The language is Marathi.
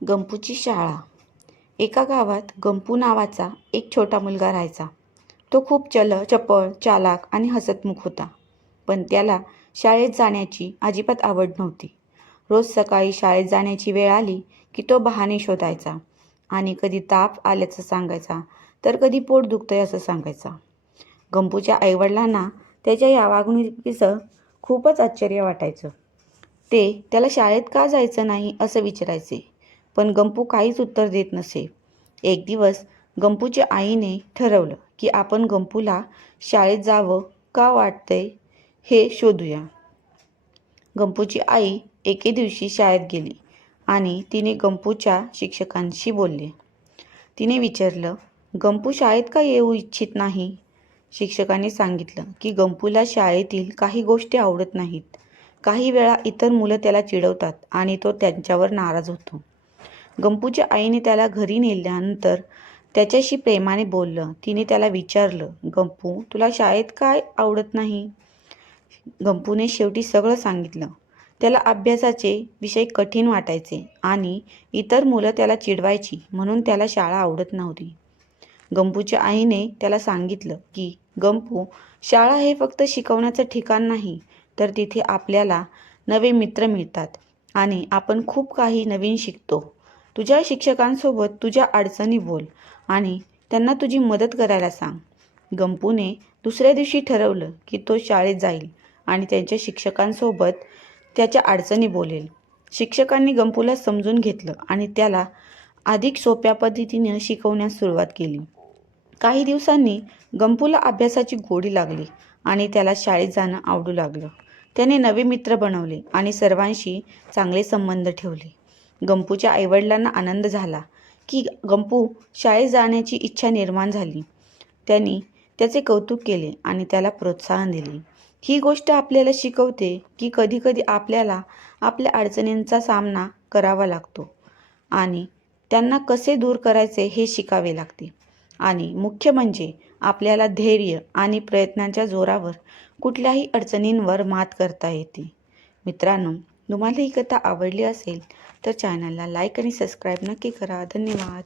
गंपूची शाळा. एका गावात गंपू नावाचा एक छोटा मुलगा राहायचा. तो खूप चपळ, चालाक आणि हसतमुख होता. पण त्याला शाळेत जाण्याची अजिबात आवड नव्हती. रोज सकाळी शाळेत जाण्याची वेळ आली की तो बहाणे शोधायचा आणि कधी ताप आल्याचं सांगायचा, तर कधी पोट दुखतंय असं सांगायचा. गंपूच्या आईवडिलांना त्याच्या या वागणुकीचं खूपच आश्चर्य वाटायचं. ते त्याला शाळेत का जायचं नाही असं विचारायचे, पण गंपू काहीच उत्तर देत नसे. एक दिवस गंपूच्या आईने ठरवलं की आपण गंपूला शाळेत जावं का वाटतंय हे शोधूया. गंपूची आई एके दिवशी शाळेत गेली आणि तिने गंपूच्या शिक्षकांशी बोलले. तिने विचारलं, गंपू शाळेत का येऊ इच्छित नाही? शिक्षकांनी सांगितलं की गंपूला शाळेतील काही गोष्टी आवडत नाहीत. काही वेळा इतर मुलं त्याला चिडवतात आणि तो त्यांच्यावर नाराज होतो. गंपूच्या आईने त्याला घरी नेल्यानंतर त्याच्याशी प्रेमाने बोललं. तिने त्याला विचारलं, गंपू, तुला शाळेत काय आवडत नाही? गंपूने शेवटी सगळं सांगितलं. त्याला अभ्यासाचे विषय कठीण वाटायचे आणि इतर मुलं त्याला चिडवायची, म्हणून त्याला शाळा आवडत नव्हती. गंपूच्या आईने त्याला सांगितलं की गंपू, शाळा हे फक्त शिकवण्याचं ठिकाण नाही, तर तिथे आपल्याला नवे मित्र मिळतात आणि आपण खूप काही नवीन शिकतो. तुझ्या शिक्षकांसोबत तुझ्या अडचणी बोल आणि त्यांना तुझी मदत करायला सांग. गंपूने दुसऱ्या दिवशी ठरवलं की तो शाळेत जाईल आणि त्यांच्या शिक्षकांसोबत त्याच्या अडचणी बोलेल. शिक्षकांनी गंपूला समजून घेतलं आणि त्याला अधिक सोप्या पद्धतीने शिकवण्यास सुरुवात केली. काही दिवसांनी गंपूला अभ्यासाची गोडी लागली आणि त्याला शाळेत जाणं आवडू लागलं. त्याने नवे मित्र बनवले आणि सर्वांशी चांगले संबंध ठेवले. गंपूच्या आईवडिलांना आनंद झाला की गंपू शाळेत जाण्याची इच्छा निर्माण झाली. त्यांनी त्याचे कौतुक केले आणि त्याला प्रोत्साहन दिले. ही गोष्ट आपल्याला शिकवते की कधीकधी आपल्याला आपल्या अडचणींचा सामना करावा लागतो आणि त्यांना कसे दूर करायचे हे शिकावे लागते. आणि मुख्य म्हणजे आपल्याला धैर्य आणि प्रयत्नांच्या जोरावर कुठल्याही अडचणींवर मात करता येते. मित्रांनो, तुम्हाला ही कथा आवडली असेल तर चॅनलला लाईक आणि सबस्क्राईब नक्की करा. धन्यवाद.